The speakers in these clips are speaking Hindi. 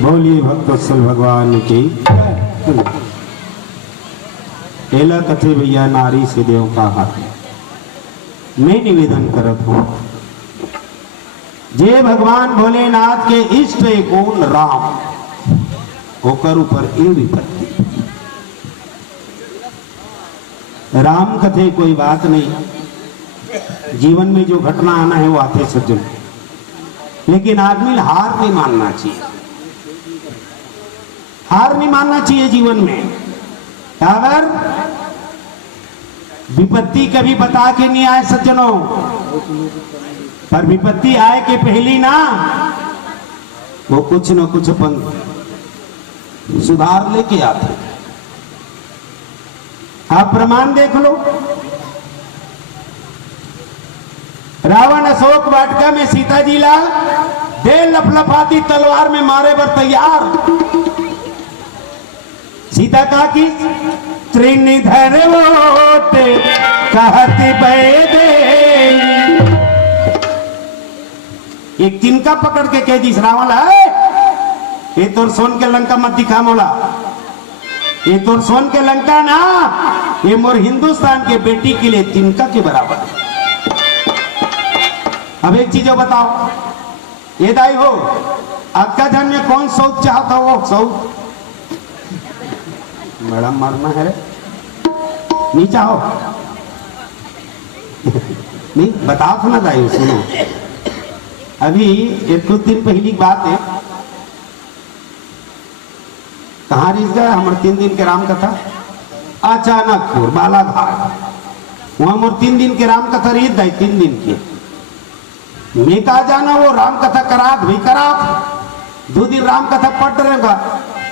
बोलिए भक्तवत्सल भगवान की। एला कथे भैया नारी से देव का हाथ। मैं निवेदन करत हूँ जे भगवान भोलेनाथ के इष्ट गुण राम होकर ऊपर ए विपत्ति। राम कथे कोई बात नहीं, जीवन में जो घटना आना है वो आते सज्जन, लेकिन आदमी हार नहीं मानना चाहिए। हार नहीं मानना चाहिए जीवन में। अगर विपत्ति कभी बता के नहीं आए सज्जनों, पर विपत्ति आए के पहली ना वो कुछ न कुछ अपन सुधार लेके आते। आप प्रमाण देख लो। रावण अशोक वाटिका में सीता जी ला दे लफलफाती तलवार में मारे बर तैयार। सीता का की त्रिनिधर वोटे कहती बैदे। एक तिनका पकड़ के कह दी रावण है ये तोर सोन के लंका मत दिखा मोला, ये तोर सोन के लंका ना, ये मोर हिंदुस्तान के बेटी के लिए तिनका के बराबर। अब एक चीज बताओ, ये दाई हो आपका जन में कौन सौत चाहता हो? सौत मैडम मारना है नहीं चाहो नहीं बताओ तो ना दाई। सुनो अभी एक कुछ दिन पहली बात है, कहाँ रिस गए हमारे 3 दिन के राम कथा अचानकपुर बालाघाट। वहां मोर 3 दिन के राम कथा रीत दाई 3 दिन की। मैं कहा जाना वो राम कथा करा भी करा 2 दिन राम कथा पढ़ रहेगा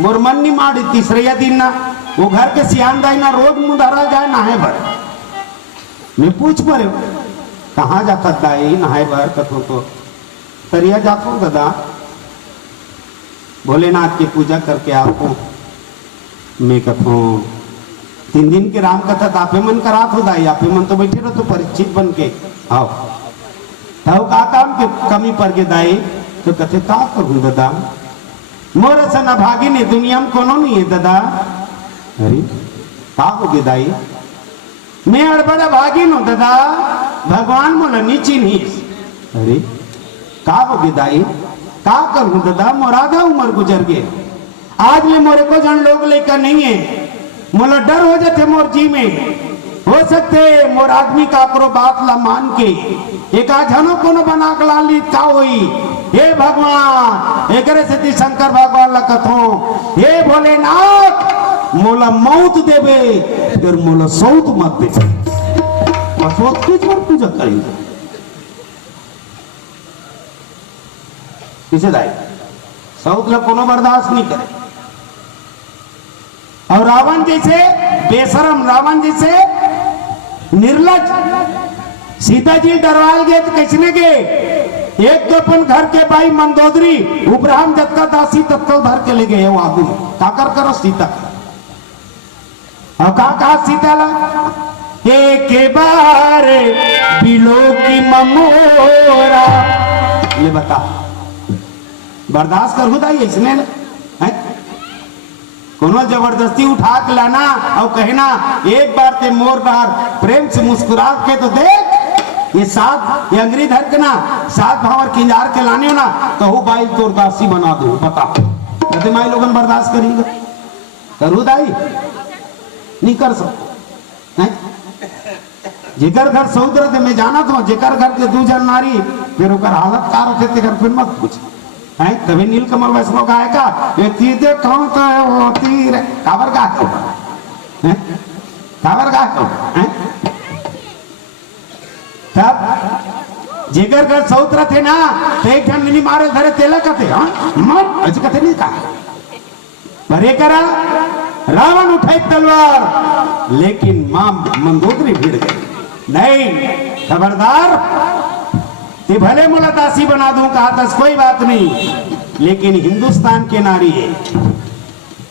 मोर मन नहीं मारी। तीसरे दिन ना वो घर के सियान दाई ना रोज मुंह जाए नहाए भर। मैं पूछ पा रहे कहाँ जाता दाई नहाए भर? कथो तो तरिया जाता हूँ दादा भोलेनाथ की पूजा करके आपको। मैं कथो 3 दिन के राम कथा तो आपे मन करा थो दाई, आपे मन तो बैठे रहो तो परिचित बन के आओ तो का काम के कमी पड़ के दाई। तो कथे का करूं दादा मोर सना भागी ने दुनिया में कोनो नहीं है दादा। अरे का हो गए दाई? मैं अड़बड़ा भागी नो दादा, भगवान मोला नीची नहीं। अरे का हो गए दाई? का करूं दादा मोर आधा उम्र गुजर गए। आज में मोरे को जन लोग लेकर नहीं है, मोला डर हो जाते मोर जी में। हो सकते मोर आदमी का करो बात ला मान के एक आजनो कोनो बना के लाली का होई। हे भगवान एक से शंकर भगवान ला कथो हे भोलेनाथ मोला मौत देवे फिर मोला सौत मत दे। सौत किस पर पूजा करेंगे किसे दाई? सौत ला कोनो बर्दाश्त नहीं करे। और रावण जैसे बेशरम, रावण जैसे निर्लज सीता जी डरवाल गए तो कैसने गए? एक तो अपन घर के भाई मंदोदरी उपराम जत्का दासी तत्कल धर के ले गए वो आगू ताकर करो सीता। और कहा सीता ला के बार बिलो की ममोरा। ये बता बर्दाश्त कर हुदा इसने है? कोनो जबरदस्ती उठा के लाना और कहना एक बार ते मोर बार प्रेम से मुस्कुरा के तो देख ये साथ ये अंग्रेज धर के ना 7 भावर किंजार के लाने हो ना तो हो भाई तोर दासी बना दो। बता कहते माई लोगन बर्दाश्त करेगा? करू दाई नहीं कर सकते। जेकर घर सौदर थे मैं जाना था, जेकर घर के 2 जन नारी फिर ओकर हालत कार होते तेकर फिर मत पूछ है। तभी नीलकमल वैष्णव का है का ये तीर कौन तो है वो तीर काबर का है काबर का है। तब जेकर घर सौत्र थे ना तो एक जन नहीं मारे धरे तेला कथे मत ऐसे कथे नहीं कहा भरे करा। रावण उठाई तलवार लेकिन मां मंदोदरी भिड़ गई। नहीं खबरदार ते भले मोला दासी बना दूं कहा था कोई बात नहीं, लेकिन हिंदुस्तान के नारी है।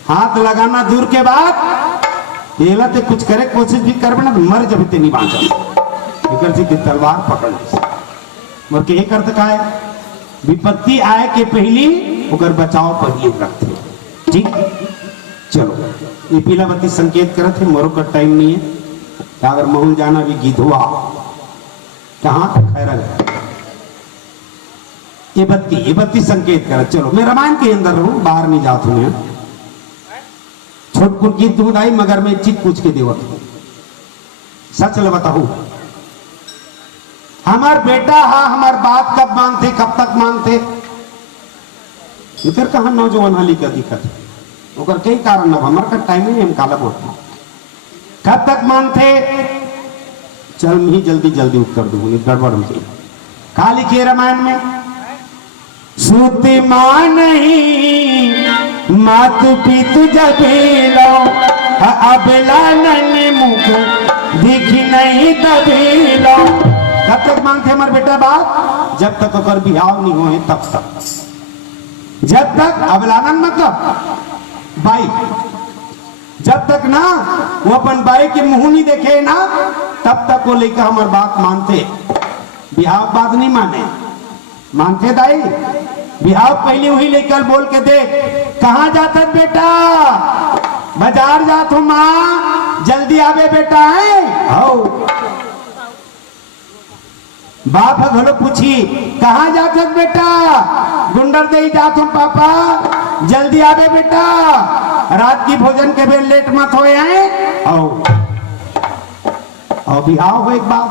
हाथ लगाना दूर के बाद ये ते कुछ करे कोशिश भी कर ना मर जब ते नहीं बांचा तलवार पकड़ मोर के एक अर्थ का है विपत्ति आए के पहली ओकर बचाव पर ही रखते। ठीक, चलो ये पीला बत्ती संकेत करत है, मोरो का टाइम नहीं है। अगर महल जाना भी गिधवा कहाँ तक खैरल ये बत्ती संकेत करत। चलो मैं रामायण के अंदर रहूं, बाहर नहीं जाता हूं। छोटकुट गीत दूध आई मगर मैं चीज पूछ के देवत हूं, सच ल बताऊ। हमार बेटा हा हमार बात कब मानते, कब तक मानते? इधर कहा नौजवान हाली का दिक्कत ओकर कई कारण अब हमार का टाइम नहीं हम काला बोलते। कब तक मानते? चल मैं जल्दी जल्दी उत्तर दूंगी, गड़बड़ हो जाए। का लिखे रामायण में? सुति मां नहीं मात पित जबेलो, अबला नन मुख दिख नहीं दबेलो। कब तक मांगते हमारे बेटा बात? जब तक ओकर बिहाव नहीं होए तब तक। जब तक अबलानन मतलब बाई, जब तक ना वो अपन बाई के मुंह नहीं देखे ना तब तक वो लेकर हमार बात मानते। बिहाव बात नहीं माने, मानते दाई। बिहाव पहले वही लेकर बोल के देख, कहाँ जाता बेटा? बाजार जात हो माँ, जल्दी आवे बेटा है। आओ बाप घलो पूछी, कहाँ जात बेटा? गुंडर दे जात हूँ पापा, जल्दी आवे बेटा, रात की भोजन के बेर लेट मत हो आए। आओ बिहाव हो एक बात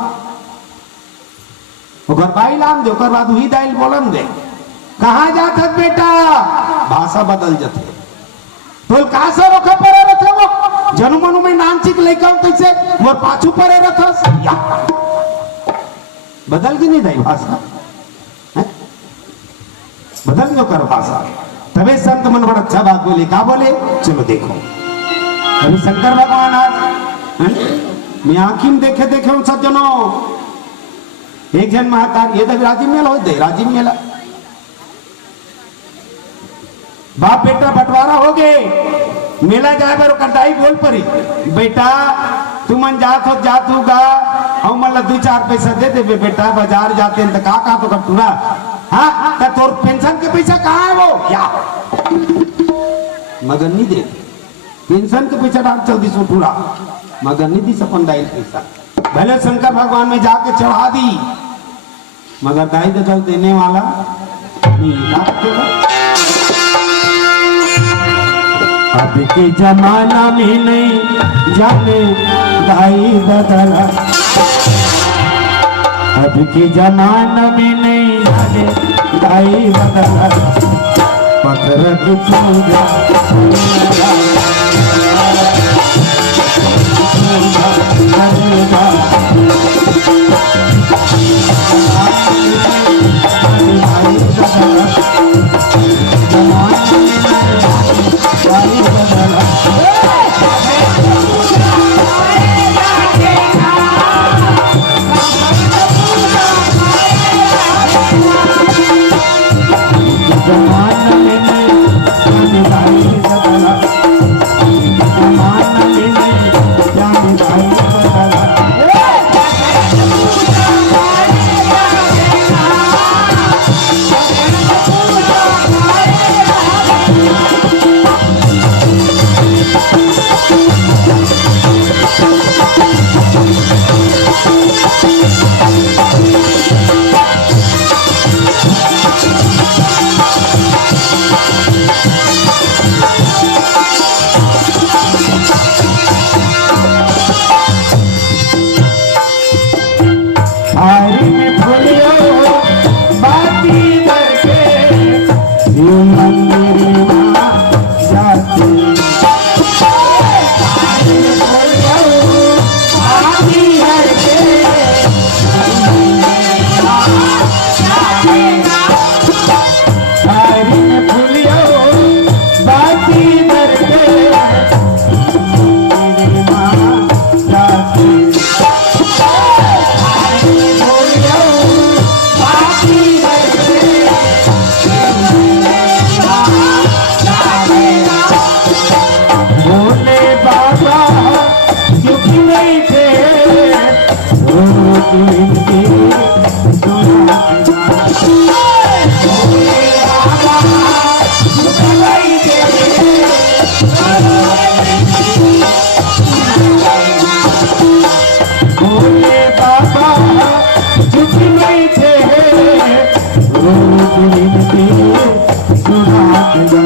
ओकर बाई लान दे, ओकर बाद वही दाइल बोलन दे, कहाँ जात बेटा? भाषा बदल जाते। तो कहा से रोका परे रथे वो जनु मनु में नानचिक लेकर कैसे मोर पाछू परे रथस या बदल की नहीं दाई भाषा है? बदल क्यों कर भाषा? तबे संत मन बड़ा अच्छा बात बोले। क्या बोले? चलो देखो अभी शंकर भगवान आज मैं आंखी में देखे देखे उन सज्जनों एक जन महाकाल ये तक राजी मेला हो दे, राजी मेला बाप बेटा बंटवारा हो गए, मेला जाए बार कटाई बोल परी, बेटा तू मन जात होगा हम मतलब 2-4 पैसा दे दे बेटा, बाजार जाते हैं तो का तो कटूरा। हाँ तो तोर पेंशन के पैसा कहाँ है वो? क्या मगर नहीं दे पेंशन के पैसा डाल 3400 टूरा मगर नहीं दी सपन दाई पैसा। भले शंकर भगवान में जाके चढ़ा दी मगर दाई दखल देने वाला नहीं। अब के जमाना में नहीं जाने दाई बदला, अब के जमाना में नहीं जाने दाई बदला, पत्थर की पूजा विनती सुनात जा।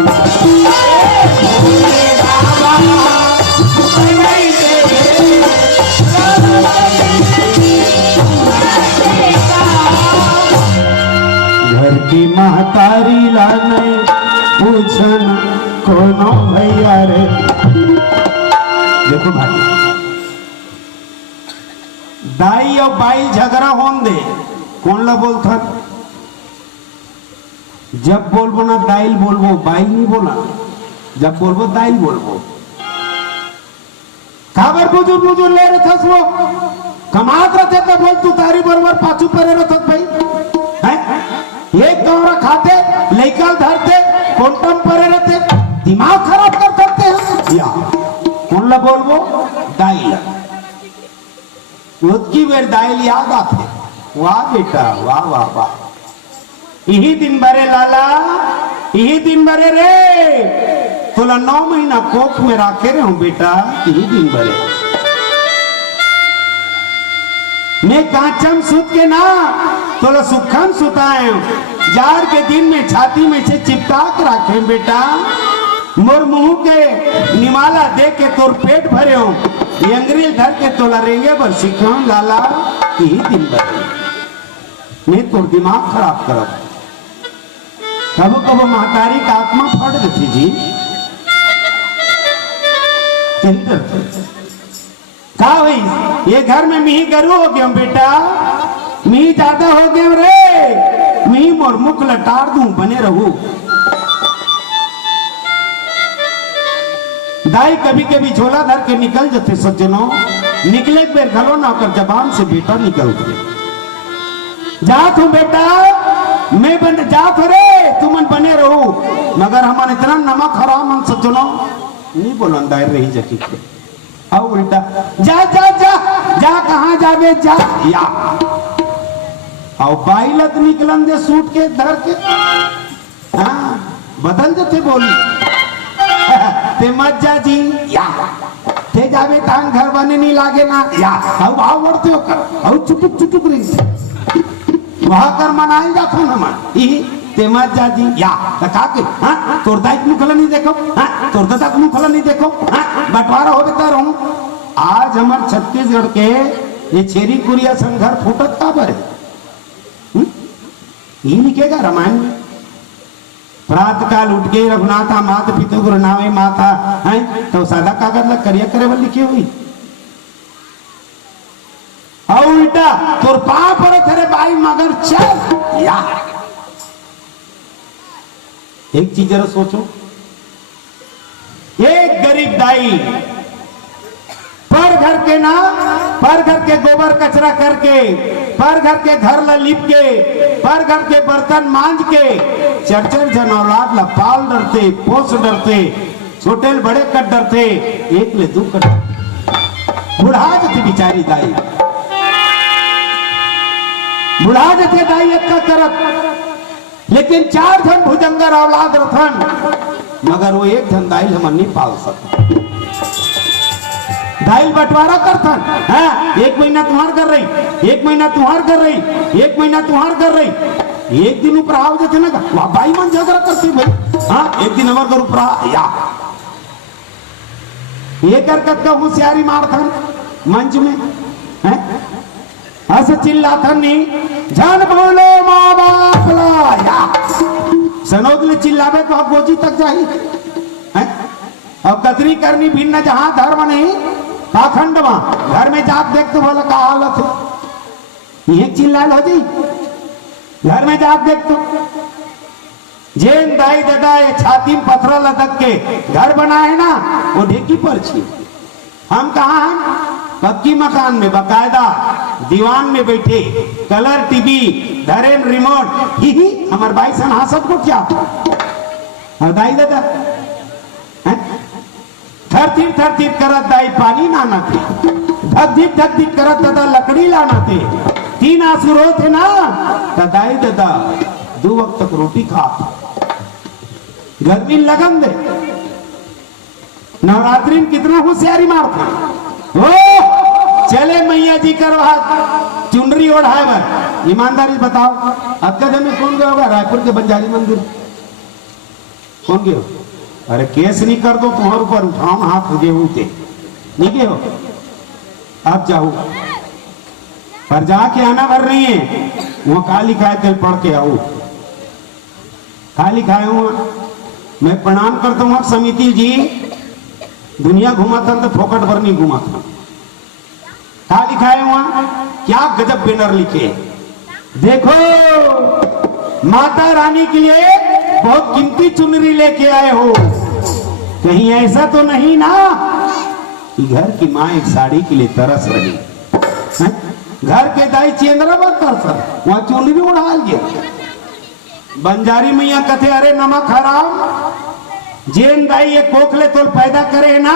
घर की महतारी लाने पूछन कोनो भैया रे। देखो भाई, दाई और बाई झगड़ा होन दे, कौन ला बोलता? जब बोलबो ना दाइल बोलबो, बाई नहीं बोला। जब बोलबो दाइल बोलबो। खबर बुजुर्ग बुजुर्ग ले रहे थे वो कमात रहते तो बोल तू तारी बरबर पाछू परे रहते भाई हैं? एक कमरा खाते लेकर धरते कोंटम परे रहते, दिमाग खराब कर सकते हैं या कौन ला बोलबो? दाइल। उसकी बेर दाइल याद आते। वाह बेटा, वाह वाह वाह, यही दिन भरे लाला, यही दिन भरे रे, तोला 9 महीना कोख में राखे रहे हूं बेटा, यही दिन भरे। मैं कांचम सुत के ना तोला सुखम सुताए, जाड़ के दिन में छाती में से चिपटा के राखे बेटा, मोर मुंह के निमाला दे के तोर पेट भरे हो, अंग्रेज धर के तोला रेंगे पर सिखा लाला, यही दिन भरे। मैं तोर दिमाग खराब करो। कबो कबो महतारी का आत्मा फट देती जी, का भाई ये घर में मी गरु हो गया बेटा, मी ज्यादा हो गया रे, मी मोर मुख लटार दूं बने रहू। दाई कभी कभी झोला धर के निकल जाते सज्जनों, निकले बेर घलो ना कर जबान से बेटा निकलते। जात हूं बेटा, मैं बन जात रे, तुमन बने रहो, मगर हमारे इतना नमक हराम हम सज्जनों नहीं बोलन दायर रही जकी के। आओ उल्टा जा जा जा जा, कहां जावे जा या आओ बाइलत निकलन दे सूट के धर के। हाँ बदल जाते बोली ते मत जा जी या ते जावे तान घर बने नहीं लागे ना या आओ भाव बढ़ते हो कर आओ चुटुक चुटुक रही वहां कर मनाई जातो ना मन ई ते मत जा जी या का के। हां तोर दाई को खला नहीं देखो, हां तोर दादा को खला नहीं देखो, हां बंटवारा हो बेटा रहूं। आज हमार छत्तीसगढ़ के ये छेरी कुरिया संघर्ष फूटत का बरे ये लिखेगा रामायण में। प्रात काल उठ के रघुनाथा मात पितु गुरु नावे माता है तो सादा कागज लग करिया करे वाली लिखी हुई। और उल्टा तोर पांव पर तेरे भाई मगर चल या। एक चीज जरा सोचो, एक गरीब दाई पर घर के ना, पर घर के गोबर कचरा करके, पर घर के घर ला लिप के, पर घर के बर्तन मांज के, चरचर जन औलाद ला पाल डरते, पोस डरते, छोटे बड़े कट डरते, एक ले दू कट बुढ़ा जाती बिचारी दाई, बुढ़ा जाते दाई एक का करत। लेकिन 4 जन भुजंगर औलाद रथन, मगर वो एक जन दाई हम नहीं पाल सकता। दाइल बंटवारा करथन, हाँ 1 महीना तुम्हार कर रही, 1 महीना तुम्हार कर रही, 1 महीना तुम्हार कर रही। एक दिन ऊपर आओ जाते ना भाई मन झगड़ा करते भाई, हाँ एक दिन हमार घर ऊपर या ये कर होशियारी मारथन मंच में है हस चिल्लाथन नहीं जन बोलो माँ बाप ला या सनोदले चिल्लावे तो गोजी तक जाही है। अब कतरी करनी भिन्न जहां धर्म नहीं पाखंड वहां घर में जात देख तो बोला का हालत है ये चिल्लाल हो जी। घर में जात देख तो जेन दाई दादा ये छाती में पथरा लटक के घर बनाए ना वो ढेकी पर छी। हम कहा पक्की मकान में बकायदा दीवान में बैठे कलर टीवी धरे रिमोट ही हमारे भाई सन हासत को क्या दाई दादा थर थीर करत दाई पानी नाना थे धक धिक करत दादा लकड़ी लाना थे 3 आसुर थे ना दाई दादा 2 वक्त तक रोटी खा गर्मी लगन दे नवरात्रि में कितना होशियारी मारते ओ चले मैया जी करवा चुनरी ओढ़ाए बर। ईमानदारी से बताओ अब कदे में कौन गया होगा रायपुर के बंजारी मंदिर? कौन गए हो? अरे केस नहीं कर दो तुम्हारे ऊपर उठाओ हाथ गेहूं के नहीं गए हो। अब जाओ पर जाके आना भर रही है वहां का लिखा है तेल पढ़ के आओ। का लिखा है वहां? मैं प्रणाम करता हूँ समिति जी, दुनिया घुमा था तो फोकट भर नहीं घुमा था। क्या लिखा है वहां? क्या गजब बैनर लिखे, देखो माता रानी के लिए बहुत कीमती चुनरी लेके आए हो। कहीं ऐसा तो नहीं ना कि घर की माँ एक साड़ी के लिए तरस रही है? घर के दाई चेंद्रा मत तरस, वहां चुनरी उड़ा गया। बंजारी मैया कथे अरे नमक हराम जेन दाई ये कोखले तोल पैदा करे ना,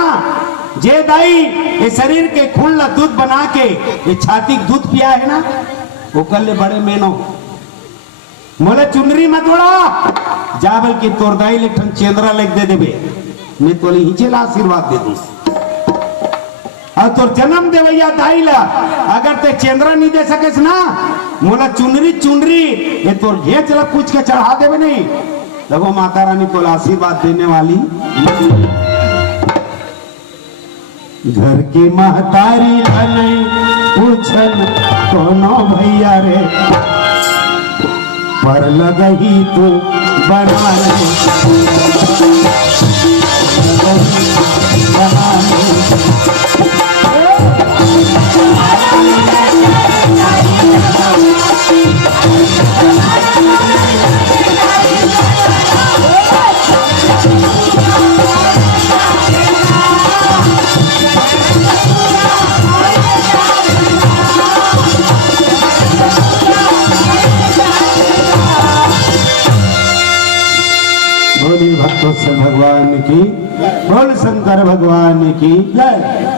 जे दाई ये शरीर के खून ला दूध बना के ये छाती दूध पिया है ना, वो कल ले बड़े मेनो मोले चुनरी मत उड़ा जा, बल्कि तोर दाई लिखन चेंद्रा लिख दे देबे, मैं तोले हिचे ला आशीर्वाद दे दूं। और तोर जन्म दे भैया दाई ला अगर ते चेंद्रा नहीं दे सकेस ना, मोला चुनरी चुनरी ये तोर घेच ला पूछ के चढ़ा देवे नहीं, तब वो माता रानी को आशीर्वाद देने वाली। घर की महतारी नहीं पूछन कोनो भैया रे, पर लगही तू बनाने भक्तों से भगवान की, बोल शंकर भगवान की जय।